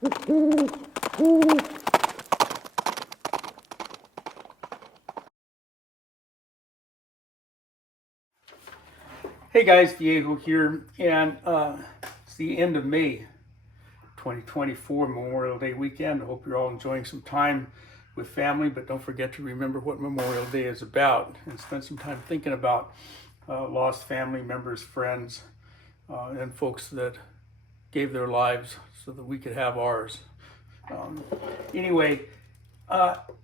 Hey guys, Viejo here, and it's the end of May 2024, Memorial Day weekend. I hope you're all enjoying some time with family, but don't forget to remember what Memorial Day is about and spend some time thinking about lost family members, friends, and folks that gave their lives so that we could have ours. Anyway,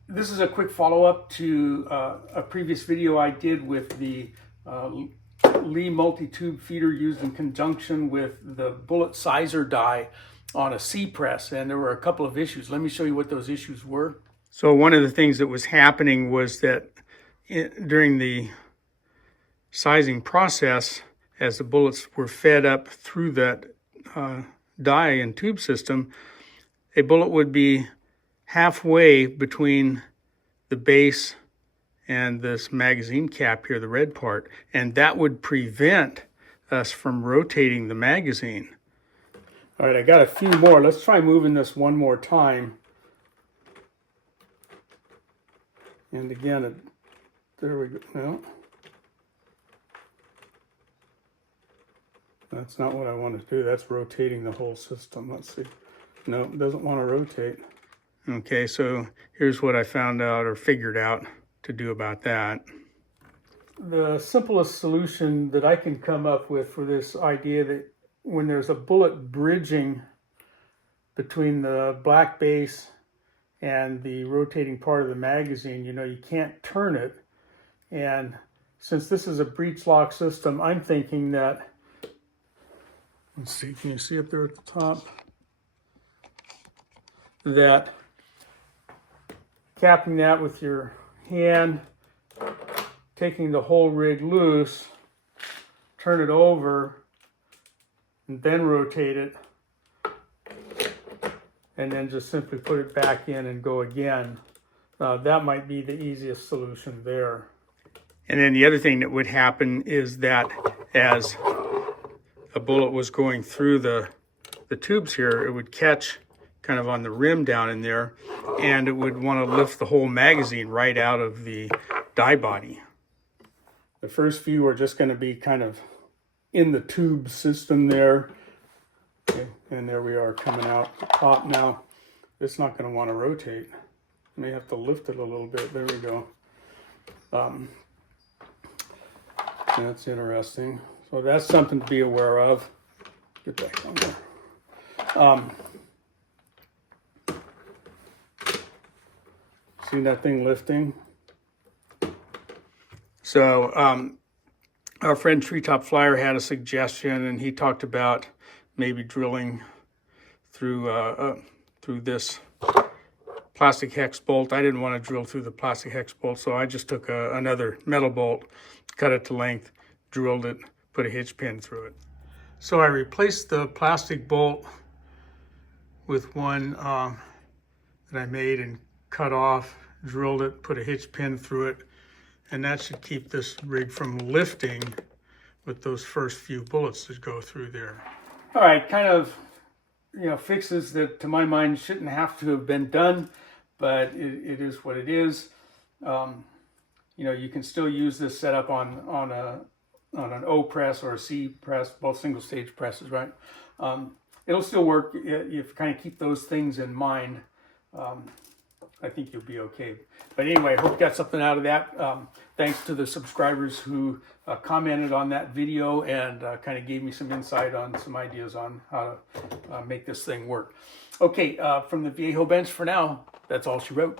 this is a quick follow-up to a previous video I did with the Lee multi-tube feeder used in conjunction with the bullet sizer die on a C-press, and there were a couple of issues. Let me show you what those issues were. So one of the things that was happening was that during the sizing process, as the bullets were fed up through that die and tube system, a bullet would be halfway between the base and this magazine cap here, the red part, and that would prevent us from rotating the magazine. All right, I got a few more. Let's try moving this one more time. And again, there we go. No, that's not what I want to do. That's rotating the whole system. Let's see. No, it doesn't want to rotate. Okay, so here's what I found out or figured out to do about that. The simplest solution that I can come up with for this idea that when there's a bullet bridging between the black base and the rotating part of the magazine, you can't turn it. And since this is a breech lock system, I'm thinking that, let's see, can you see up there at the top? That capping that with your hand, taking the whole rig loose, turn it over, and then rotate it, and then just simply put it back in and go again. That might be the easiest solution there. And then the other thing that would happen is that as a bullet was going through the tubes here, it would catch kind of on the rim down in there, and it would want to lift the whole magazine right out of the die body. The first few are just going to be kind of in the tube system there. Okay, and there we are coming out the top now. It's not going to want to rotate. I may have to lift it a little bit. There we go. That's interesting. So that's something to be aware of. Get back on there. See that thing lifting? So our friend Treetop Flyer had a suggestion, and he talked about maybe drilling through this plastic hex bolt. I didn't want to drill through the plastic hex bolt, so I just took another metal bolt, cut it to length, drilled it, put a hitch pin through it. So I replaced the plastic bolt with one that I made and cut off, drilled it, put a hitch pin through it, and that should keep this rig from lifting with those first few bullets that go through there. All right, kind of, fixes that to my mind shouldn't have to have been done, but it is what it is. You can still use this setup on an O press or a C press, both single stage presses, right? It'll still work if you kind of keep those things in mind. I think you'll be okay. But anyway, I hope you got something out of that. Thanks to the subscribers who commented on that video and kind of gave me some insight on some ideas on how to make this thing work. Okay, from the Viejo Bench for now, that's all she wrote.